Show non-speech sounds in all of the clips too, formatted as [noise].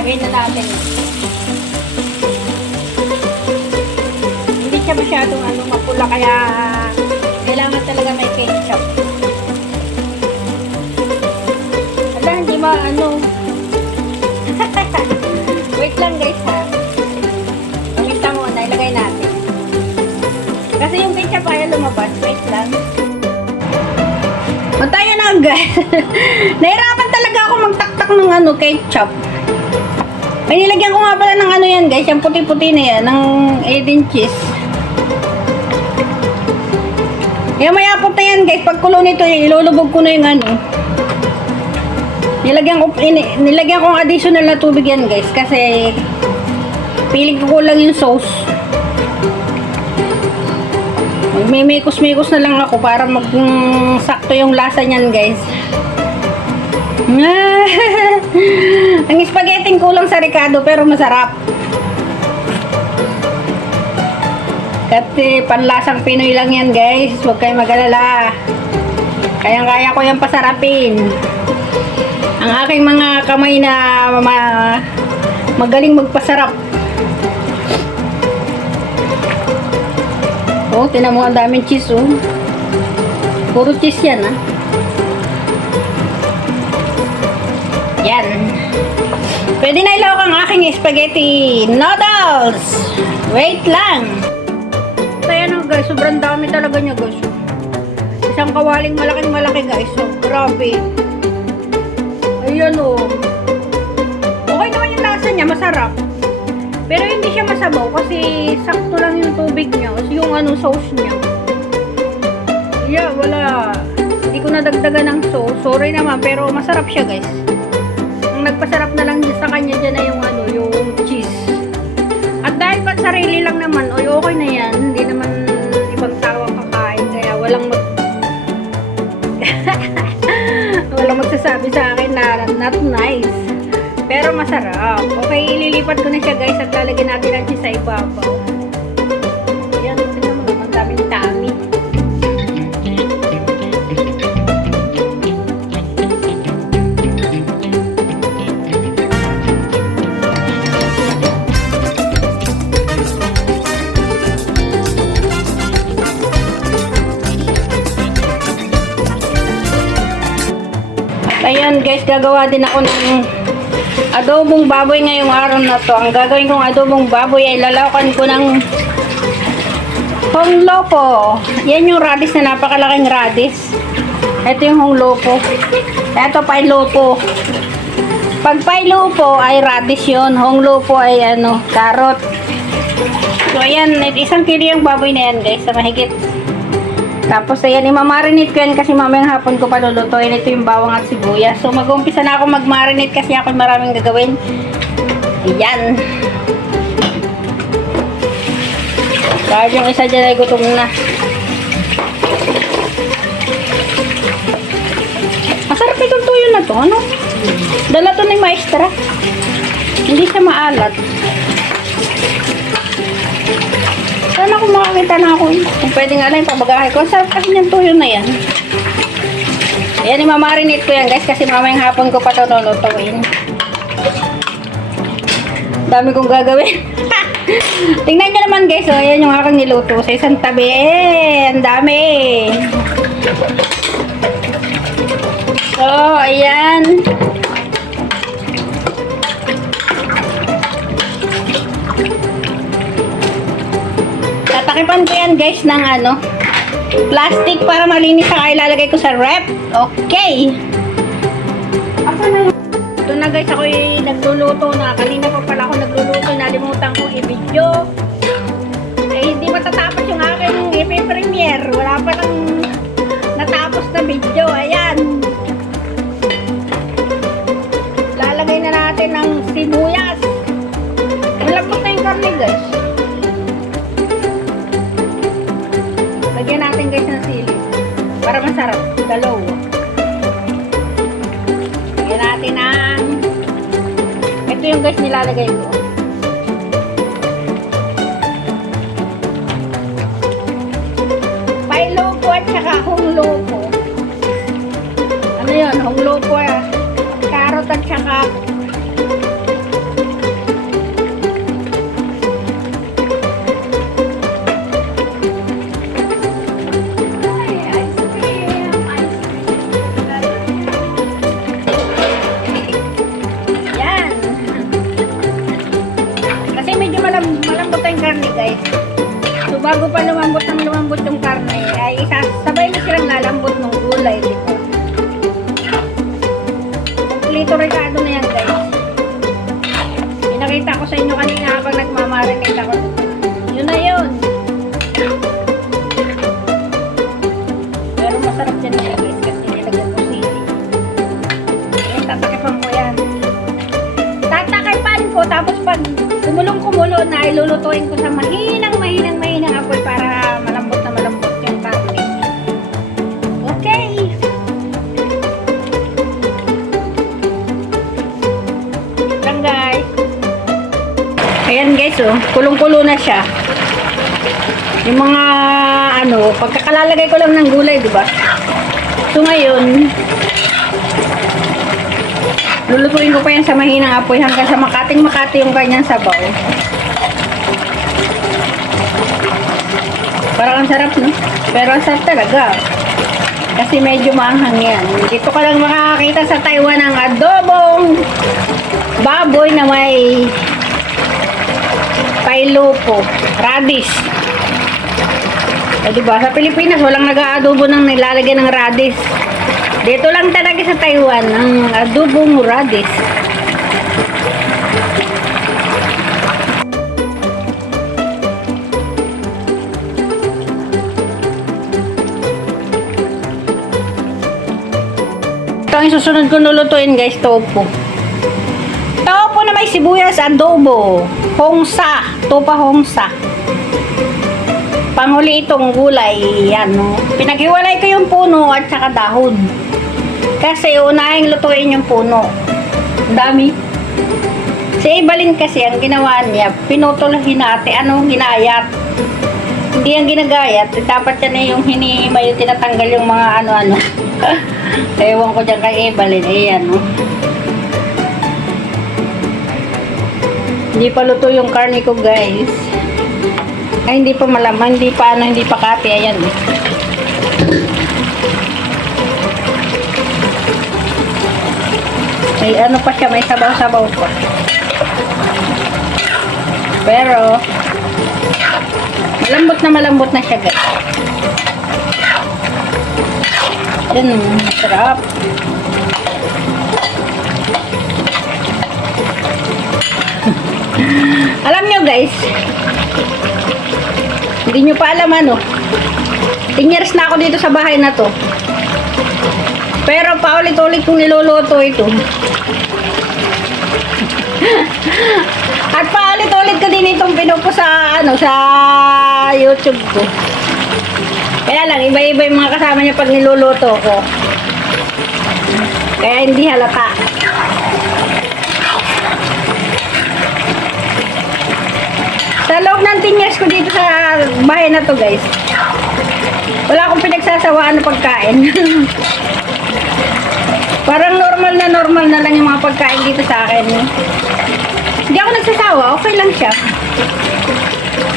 Lagay na natin. Hindi siya masyadong ano, mapula kaya kailangan talaga may ketchup. Ala, hindi ma ano. [laughs] Wait lang guys ha. Paminta muna, ilagay natin. Kasi yung ketchup ayaw lumabas. Wait lang. O tayo na guys. [laughs] Nahirapan talaga ako magtaktak ng ano, ketchup. May nilagyan ko nga pala ng ano yan guys, yung puti-puti na yan, ng Eden cheese. Yung mayapot na yan guys, pag kulo nito, ilulubog ko na yung ano. Nilagyan ko, ini, nilagyan ko additional na tubig yan guys, kasi piling ko kulang yung sauce. Magmimikos-mikos na lang ako para mag mm, sakto yung lasa niyan guys. [laughs] [laughs] Ang spaghetti kulang sa Ricardo pero masarap. Kasi panlasang Pinoy lang yan guys. Huwag kayong mag-alala. Kayang-kaya ko yan pasarapin. Ang aking mga kamay na ma- magaling magpasarap. Oh, tinan mo daming cheese oh. Puro cheese yan ah. Yan. Pwede na ilawak ang aking spaghetti noodles. Wait lang. Kaya na guys, sobrang dami talaga niya guys. Isang kawaling malaking malaki guys. So, grabe. Ayan o. Okay naman yung lasa niya, masarap. Pero hindi siya masabaw kasi sakto lang yung tubig niya. Kasi yung ano, sauce niya. Yeah, wala. Hindi ko nadagdagan ng sauce. Sorry naman, pero masarap siya guys. Ang nagpasarap na lang sa kanya dyan na yung ano, yung cheese. At dahil pa sarili lang naman, oy okay na yan. Hindi naman ibang tao ang kakain. Kaya walang mag... [laughs] walang magsasabi sa akin na not nice. Pero masarap. Okay, ililipat ko na siya guys at lalagyan natin ang cheese sa ibabaw. Gagawa din ako ng adobong baboy ngayong araw na to. Ang gagawin kong adobong baboy ay lalawakan ko ng honglopo. Yan yung radish na napakalaking radish. Ito yung honglopo. Ito pailopo. Pag pailopo ay radish yun. Honglopo ay ano, carrot. So ayan, isang kilo yung baboy na yan guys, sa mahigit. Tapos ayan, imamarinate ko yan kasi mamayang hapon ko palulutuin. Ito yung bawang at sibuyas. So mag-umpisa na ako mag-marinate kasi ako maraming gagawin. Ayan. Kahit yung isa dyan ay gutom na. Masarap itong tuyo na to, ano? Dala to ni maestra. Hindi siya maalat. Sana kung na ako. Kung pwede nga lang pabagahe ko. Sarap kasi niyang tuyo na yan. Ayan, imamarinate ko yan guys kasi mamayang hapon ko pa ito lulutuin. Dami kong gagawin. [laughs] Tingnan nyo naman guys, oh, ayan yung aking niluto sa isang tabi. Eh, ang dami. So, ayan. Tatakipan ko yan guys ng ano, plastic para malinis saka ilalagay ko sa rep. Okay. Ito na guys, ako nagluluto na. Kanina pa pala ako nagluluto. Nalimutan kong i-video. Eh, hindi matatapos yung aking i-premiere. Wala pa nang natapos na video. Ayan. Lalagay na natin ng sibuyas. Malambot na yung karne guys. Para masarap. Dalawa. Lagyan natin ng... Ito yung guys nilalagay ko. Pailopo at saka honglopo. Ano yun? Honglopo ah. Carrot at saka Pinakita ko sa inyo kanina habang nagmamarinate ako. Yun na yun. Pero masarap yan nila guys kasi nilagyan ko sili. Ayan, tatakipan ko yan. Tatakipan ko tapos pag kumulong-kumulo na ilulutuin ko sa mahinang, oh, kulong-kulo na siya. Yung mga ano, pagkakalalagay ko lang ng gulay, di ba? So ngayon, lulutuin ko pa yan sa mahinang apoy hanggang sa makating makati yung kanyang sabaw. Parang ang sarap, no? Pero ang sarap talaga. Kasi medyo maanghang yan. Dito ka lang makakakita sa Taiwan ng adobong baboy na may pailupo, radish. O diba, sa Pilipinas walang nag-aadobo ng nilalagyan ng radish. Dito lang talaga sa Taiwan ang adobong radish. Ito ang susunod ko lulutuin guys, tofu. Tofu na may sibuyas adobo. Hongsa. Topa hongsa. Panghuli itong gulay. Yan, no? Pinaghiwalay ko yung puno at saka dahon. Kasi unahing lutuin yung puno. Dami. Si Evelyn kasi ang ginawa niya, pinutol hinati, ano, ginayat. Hindi ang ginagayat. Dapat yan eh yung hinihima yung tinatanggal yung mga ano-ano. [laughs] Ewan ko dyan kay Evelyn. Ayan, no? Hindi pa luto yung karne ko, guys. Ay, hindi pa malaman. Hindi pa, ano, hindi pa kati. Ayan. May ano pa siya, may sabaw-sabaw pa. Pero, malambot na malambot na siya, guys. Yan, sarap. Alam nyo guys, hindi nyo pa alam ano, 10 years na ako dito sa bahay na to. Pero paulit-ulit kong niluluto ito. [laughs] At paulit-ulit ko din itong pinupo sa ano sa YouTube ko. Kaya lang, iba-iba yung mga kasama niya pag niluluto ko. Kaya hindi halata. Sa loob ng 10 years ko dito sa bahay na to guys, wala akong pinagsasawaan na pagkain. [laughs] Parang normal na normal na lang yung mga pagkain dito sa akin. Hindi ako nagsasawa, okay lang siya.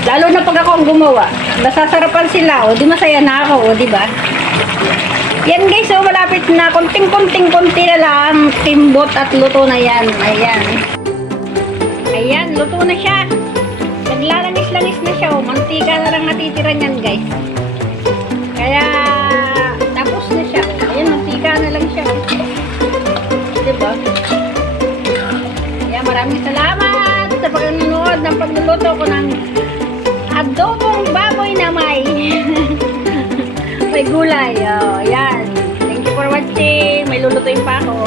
Lalo na pag ako ang gumawa. Nasasarapan sila, o di masaya na ako, o di ba? Yan guys, so malapit na, konting-konting-konti na lang, timbot at luto na yan. Ayan. Ayan, luto na siya. Naglalangis-langis na siya, oh. Mantika na lang natitira niyan guys. Kaya, tapos na siya. Ayan, mantika na lang siya. oh. Diba? Kaya maraming salamat sa pagkanonood ng pagluluto ko ng adobong baboy na may [laughs] may gulay. Oh, yan. Thank you for watching. May lulutuin pa ako.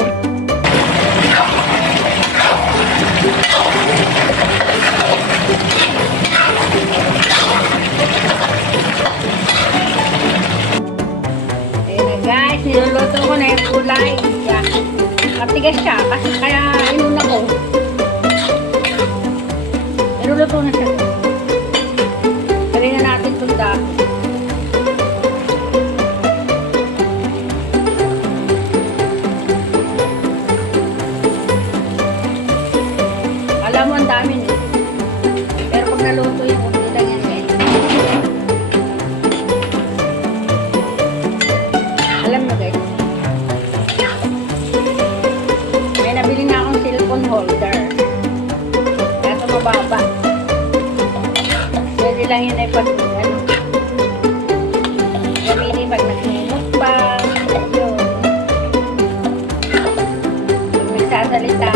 Ayan niluluto ko na yung gulay. Matigas siya kasi kaya inuna ko. Pero luto na siya. mababa. Pwede lang yun ay pag ano. Gamili pag nagmumukbang. Yun. Pag nagsasalita.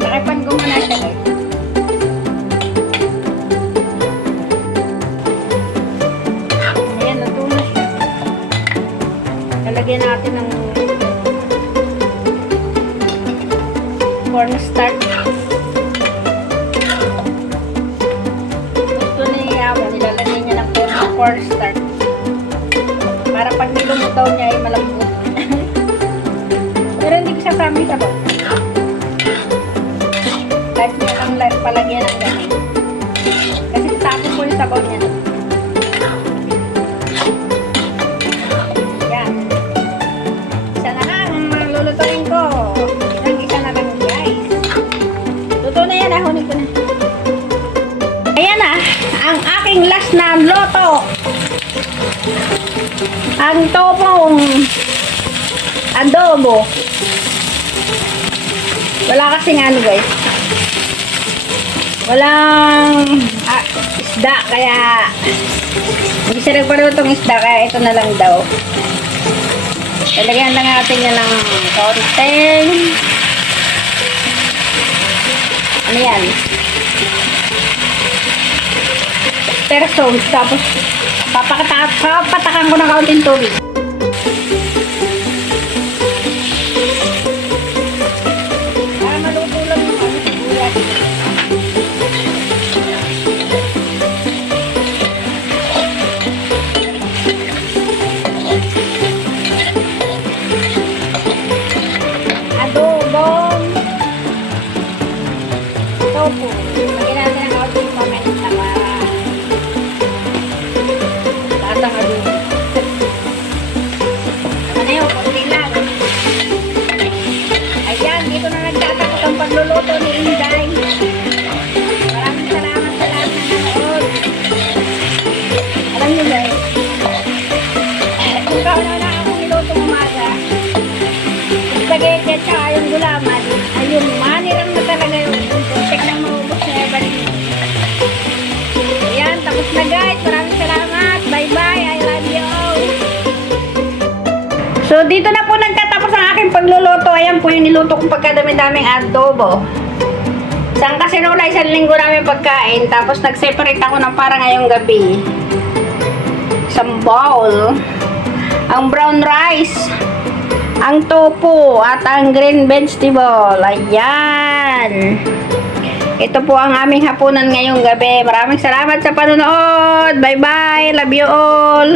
Nakipan ko muna siya guys. Ayan, natunas siya. Talagyan natin ng cornstarch. Gusto ni Yawa, nilalagyan niya ng corn- cornstarch. Para pag nilumutaw niya ay malambot. [laughs] Pero hindi ko siya sabi sa bawang. Kahit niya lang la- palagyan ng ganun. Kasi tapos ko yung sabaw niya. Ang topong adobo. Wala kasing ano guys. Walang ah, isda kaya hindi siya nagparutong isda kaya ito na lang daw. Talagyan lang natin yan ng konting ano yan? Persons. Tapos papakata papatakan ko ng kaunting tubig. Adobong tofu. Lagyan natin ng kaunting comment na para So, dito na po nagtatapos ang aking pagluluto. Ayan po yung niluto kong pagkadami-daming adobo. Isang kasinula, isang linggo namin pagkain. Tapos nag-separate ako ng para ngayong gabi. Isang bowl. Ang brown rice. Ang tofu at ang green vegetable. Ayan. Ito po ang aming hapunan ngayong gabi. Maraming salamat sa panonood. Bye-bye. Love you all.